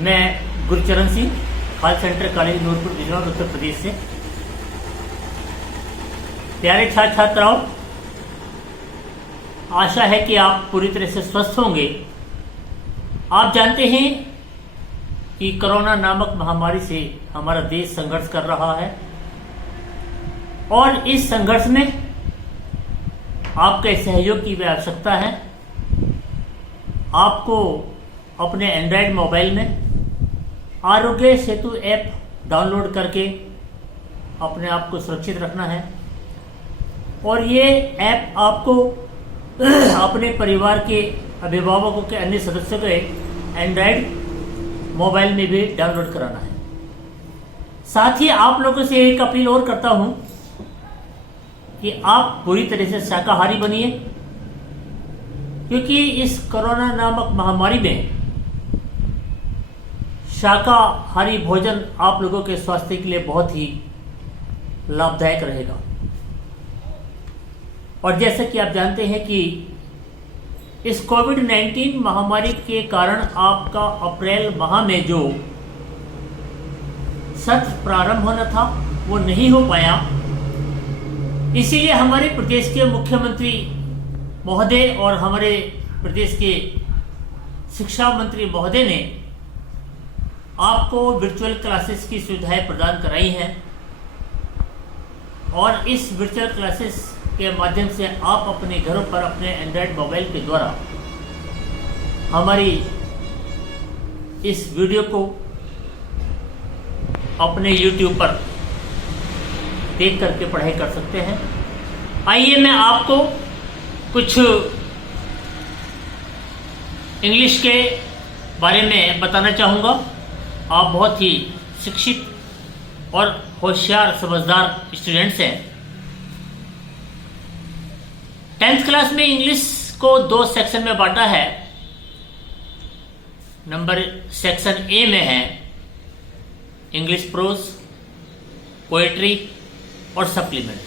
मैं गुरचरण सिंह, खाल centre college Nurpur Bijnor Uttar Pradesh से। प्यारे छात्र छात्राओं, आशा है कि आप पूरी तरह से स्वस्थ होंगे। आप जानते हैं कि कोरोना नामक महामारी से हमारा देश संघर्ष कर रहा है और इस संघर्ष में आपके सहयोग की भी आवश्यकता है। आपको अपने एंड्रॉयड मोबाइल में आरोग्य सेतु ऐप डाउनलोड करके अपने आप को सुरक्षित रखना है और ये ऐप आपको अपने परिवार के अभिभावकों के अन्य सदस्यों के एंड्रॉयड मोबाइल में भी डाउनलोड कराना है। साथ ही आप लोगों से एक अपील और करता हूं कि आप पूरी तरह से शाकाहारी बनिए, क्योंकि इस कोरोना नामक महामारी में शाकाहारी भोजन आप लोगों के स्वास्थ्य के लिए बहुत ही लाभदायक रहेगा। और जैसा कि आप जानते हैं कि इस कोविड-19 महामारी के कारण आपका अप्रैल माह में जो सत्र प्रारंभ होना था वो नहीं हो पाया। इसीलिए हमारे प्रदेश के मुख्यमंत्री महोदय और हमारे प्रदेश के शिक्षा मंत्री महोदय ने आपको वर्चुअल क्लासेस की सुविधाएं प्रदान कराई हैं और इस वर्चुअल क्लासेस के माध्यम से आप अपने घरों पर अपने एंड्रॉयड मोबाइल के द्वारा हमारी इस वीडियो को अपने YouTube पर देख करके पढ़ाई कर सकते हैं। आइए मैं आपको कुछ इंग्लिश के बारे में बताना चाहूँगा। आप बहुत ही शिक्षित और होशियार समझदार स्टूडेंट्स हैं। 10th क्लास में इंग्लिश को 2 सेक्शन में बांटा है। नंबर सेक्शन ए में है इंग्लिश प्रोज, पोएट्री और सप्लीमेंट।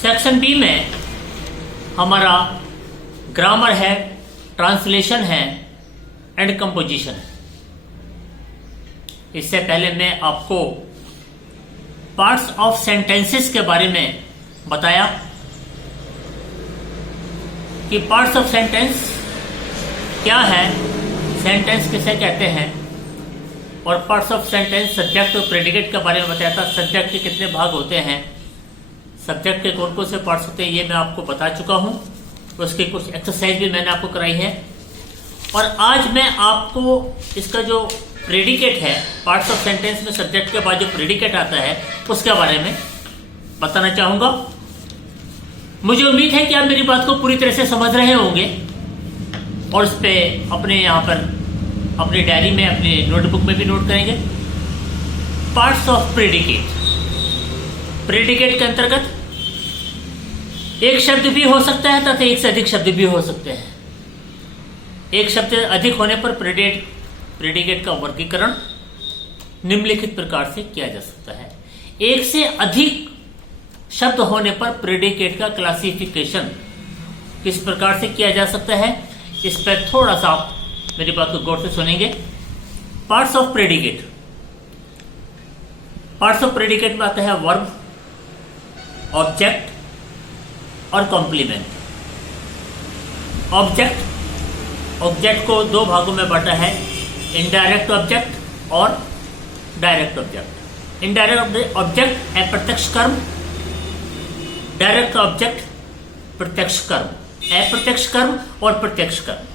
सेक्शन बी में हमारा ग्रामर है, ट्रांसलेशन है एंड कंपोजिशन है। इससे पहले मैं आपको पार्ट्स ऑफ सेंटेंसेस के बारे में बताया कि पार्ट्स ऑफ सेंटेंस क्या है, सेंटेंस किसे कहते हैं, और पार्ट्स ऑफ सेंटेंस सब्जेक्ट और प्रेडिकेट के बारे में बताया था। सब्जेक्ट के कितने भाग होते हैं, सब्जेक्ट के कौन कौन से पार्ट्स होते हैं, ये मैं आपको बता चुका हूं। उसकी कुछ एक्सरसाइज भी मैंने आपको कराई है। और आज मैं आपको इसका जो प्रेडिकेट है, पार्ट्स ऑफ सेंटेंस में सब्जेक्ट के बाद जो प्रेडिकेट आता है उसके बारे में बताना चाहूंगा। मुझे उम्मीद है कि आप मेरी बात को पूरी तरह से समझ रहे होंगे और इस पे अपने यहाँ पर अपनी डायरी में, अपने नोटबुक में भी नोट करेंगे। Parts of predicate. प्रेडिकेट के अंतर्गत एक शब्द भी हो सकता है तथा एक से अधिक शब्द भी हो सकते हैं। एक शब्द अधिक होने पर प्रेडिकेट का वर्गीकरण निम्नलिखित प्रकार से किया जा सकता है। एक से अधिक शब्द होने पर प्रेडिकेट का क्लासिफिकेशन किस प्रकार से किया जा सकता है, इस पर थोड़ा सा आप मेरी बात को गौर से सुनेंगे। Parts of predicate. Parts of predicate में आता है वर्ब, ऑब्जेक्ट और कॉम्प्लीमेंट। ऑब्जेक्ट को 2 भागों में बांटा है, इनडायरेक्ट ऑब्जेक्ट और डायरेक्ट ऑब्जेक्ट। इनडायरेक्ट ऑब्जेक्ट है प्रत्यक्ष कर्म, डायरेक्ट ऑब्जेक्ट प्रत्यक्ष कर्म, अप्रत्यक्ष कर्म और प्रत्यक्ष कर्म।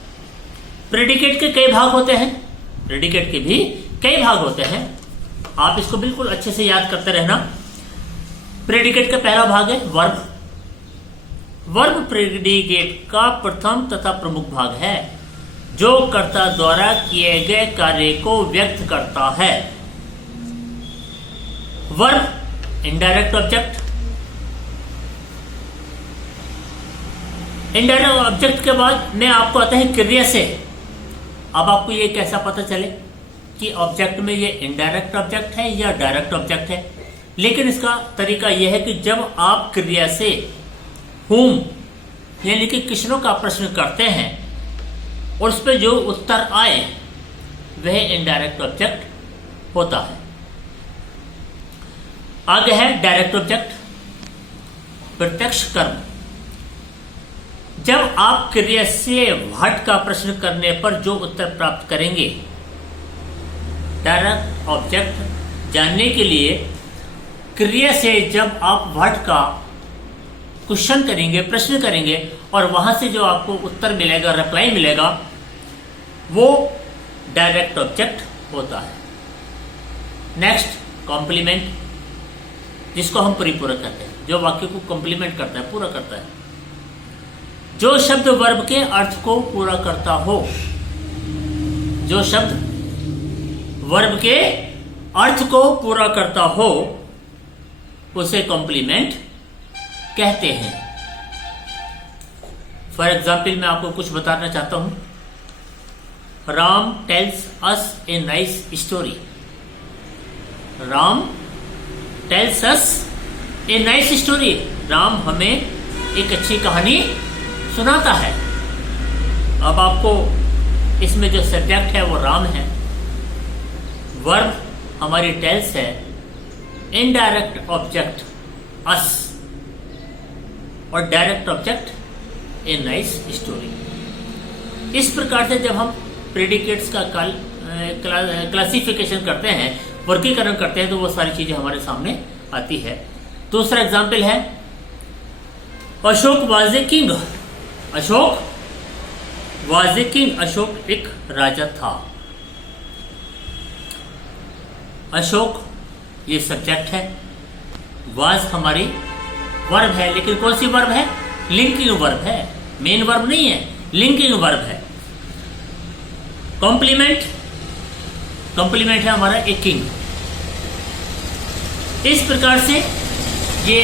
प्रेडिकेट के कई भाग होते हैं, प्रेडिकेट के भी कई भाग होते हैं। आप इसको बिल्कुल अच्छे से याद करते रहना। प्रेडिकेट का पहला भाग है वर्ब। वर्ब प्रेडिकेट का प्रथम तथा प्रमुख भाग है जो कर्ता द्वारा किए गए कार्य को व्यक्त करता है। Verb indirect object. Indirect object के बाद में आपको आता है क्रिया से। अब आपको ये कैसा पता चले कि ऑब्जेक्ट में ये इनडायरेक्ट ऑब्जेक्ट है या डायरेक्ट ऑब्जेक्ट है। लेकिन इसका तरीका यह है कि जब आप क्रिया से whom यानी कि किसनों का प्रश्न करते हैं और उस पर जो उत्तर आए वह इनडायरेक्ट ऑब्जेक्ट होता है। आगे है डायरेक्ट ऑब्जेक्ट, प्रत्यक्ष कर्म। जब आप क्रिया से व्हाट का प्रश्न करने पर जो उत्तर प्राप्त करेंगे, डायरेक्ट ऑब्जेक्ट जानने के लिए क्रिया से जब आप व्हाट का क्वेश्चन करेंगे, प्रश्न करेंगे, और वहां से जो आपको उत्तर मिलेगा, रिप्लाई मिलेगा, वो डायरेक्ट ऑब्जेक्ट होता है। नेक्स्ट कॉम्प्लीमेंट, जिसको हम परिपूरक कहते हैं, जो वाक्य को कॉम्प्लीमेंट करता है, पूरा करता है। जो शब्द वर्ब के अर्थ को पूरा करता हो, जो शब्द वर्ब के अर्थ को पूरा करता हो, उसे कॉम्प्लीमेंट कहते हैं। फॉर एग्जाम्पल मैं आपको कुछ बताना चाहता हूं। Ram tells us a nice story. Ram tells us a nice story. Ram हमें एक अच्छी कहानी सुनाता है। अब आपको इसमें जो सब्जेक्ट है वो राम है, वर्ब हमारी टेल्स है, इनडायरेक्ट ऑब्जेक्ट अस, और direct object a nice story. इस प्रकार से जब हम प्रेडिकेट्स का क्लासिफिकेशन करते हैं, वर्गीकरण करते हैं, तो वो सारी चीजें हमारे सामने आती है। दूसरा एग्जाम्पल है Ashok was a king. Ashok was a king. Ashok एक राजा था। अशोक ये सब्जेक्ट है, वाज हमारी वर्ब है, लेकिन कौन सी वर्ब है? लिंकिंग वर्ब है, मेन वर्ब नहीं है, लिंकिंग वर्ब है। कॉम्प्लीमेंट, कॉम्प्लीमेंट है हमारा ए किंग। इस प्रकार से ये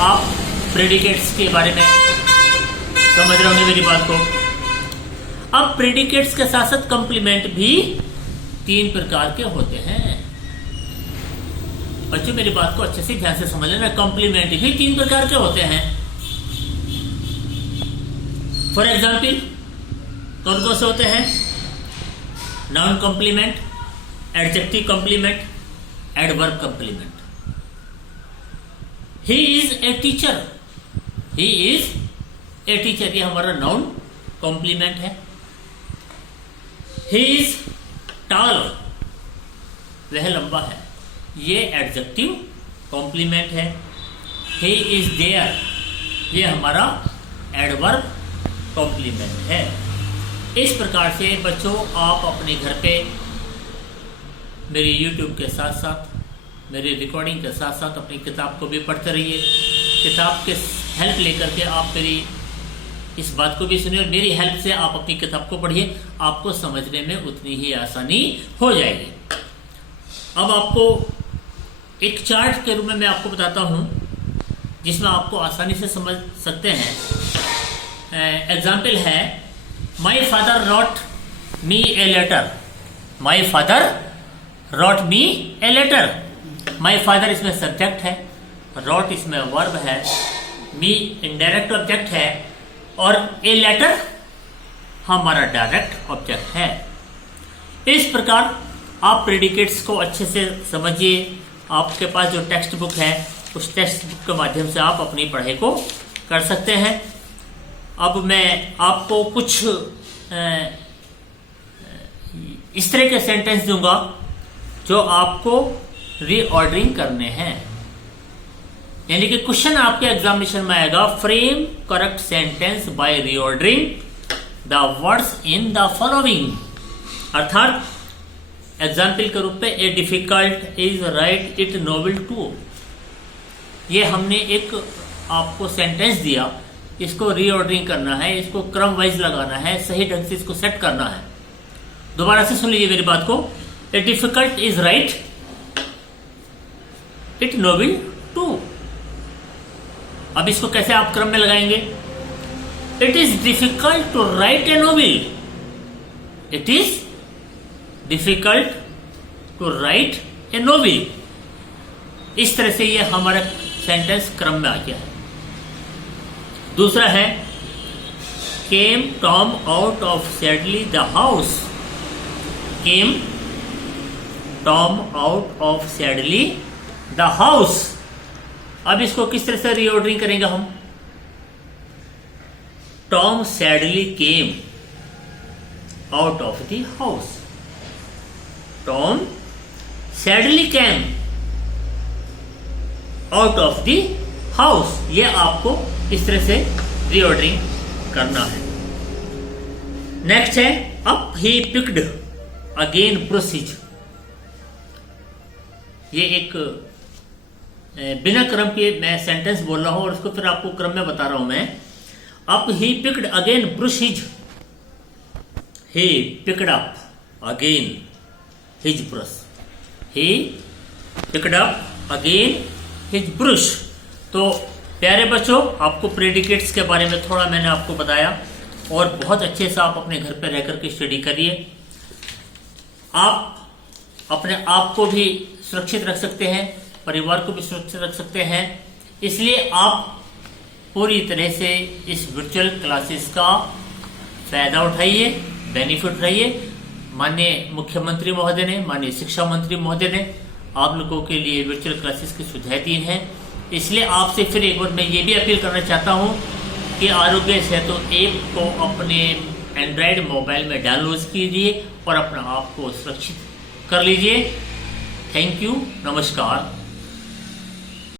आप प्रेडिकेट्स के बारे में समझ रहे होंगे मेरी बात को। अब प्रेडिकेट्स के साथ साथ कॉम्प्लीमेंट भी 3 प्रकार के होते हैं। बच्चों मेरी बात को अच्छे से ध्यान से समझ लेना, कॉम्प्लीमेंट भी 3 प्रकार के होते हैं। फॉर एग्जाम्पल कौन कौन से होते हैं? Noun complement, adjective complement, adverb complement. He is a teacher. He is a teacher, ये हमारा नाउन कॉम्प्लीमेंट है। ही इज टॉल, वह लंबा है, ये एडजेक्टिव कॉम्प्लीमेंट है। ही इज देयर, ये हमारा एडवर्ब कॉम्प्लीमेंट है। इस प्रकार से बच्चों आप अपने घर पे मेरी YouTube के साथ साथ, मेरी रिकॉर्डिंग के साथ साथ अपनी किताब को भी पढ़ते रहिए। किताब के हेल्प लेकर के आप मेरी इस बात को भी सुनिए, और मेरी हेल्प से आप अपनी किताब को पढ़िए, आपको समझने में उतनी ही आसानी हो जाएगी। अब आपको एक चार्ट के रूप में मैं आपको बताता हूं, जिसमें आपको आसानी से समझ सकते हैं। एग्जाम्पल है, my father wrote me a letter. My father wrote me a letter. My father इसमें सब्जेक्ट है, रॉट इसमें वर्ब है, मी इनडायरेक्ट ऑब्जेक्ट है, और ए लेटर हमारा डायरेक्ट ऑब्जेक्ट है। इस प्रकार आप प्रेडिकेट्स को अच्छे से समझिए। आपके पास जो टेक्स्ट बुक है, उस टेक्स्ट बुक के माध्यम से आप अपनी पढ़ाई को कर सकते हैं। अब मैं आपको कुछ इस तरह के सेंटेंस दूंगा जो आपको रीऑर्डरिंग करने हैं, यानी कि क्वेश्चन आपके एग्जामिनेशन में आएगा, frame correct sentence by reordering the words in the following. अर्थात एग्जाम्पल के रूप में, a difficult is write it novel to. ये हमने एक आपको सेंटेंस दिया, इसको रीऑर्डरिंग करना है, इसको क्रम वाइज लगाना है, सही ढंग से इसको सेट करना है। दोबारा से सुन लीजिए मेरी बात को। A difficult is write it novel to. अब इसको कैसे आप क्रम में लगाएंगे? It is difficult to write a novel. It is difficult to write a novel. इस तरह से ये हमारा सेंटेंस क्रम में आ गया है। दूसरा है, Came Tom out of sadly the house. Came Tom out of sadly the house. अब इसको किस तरह से रीऑर्डरिंग करेंगे हम? Tom sadly came out of the house. Tom sadly came out of the house. ये आपको इस तरह से रीऑर्डरिंग करना है. नेक्स्ट है up he picked again brush. ये एक बिना क्रम के मैं सेंटेंस बोल रहा हूं और उसको फिर आपको क्रम में बता रहा हूं मैं. Up he picked again brush his. He picked up again his brush. He picked up again his brush. तो प्यारे बच्चों, आपको प्रेडिकेट्स के बारे में थोड़ा मैंने आपको बताया और बहुत अच्छे से आप अपने घर पर रह करके स्टडी करिए. आप अपने आप को भी सुरक्षित रख सकते हैं, परिवार को भी सुरक्षित रख सकते हैं. इसलिए आप पूरी तरह से इस वर्चुअल क्लासेस का फायदा उठाइए, बेनिफिट उठाइए. माननीय मुख्यमंत्री महोदय ने, माननीय शिक्षा मंत्री महोदय ने आप लोगों के लिए वर्चुअल क्लासेस की सुविधाएं दी हैं. इसलिए आपसे फिर एक बार मैं ये भी अपील करना चाहता हूं कि आरोग्य सेतु ऐप को अपने एंड्रॉयड मोबाइल में डाउनलोड कीजिए और अपने आप को सुरक्षित कर लीजिए. Thank you. नमस्कार.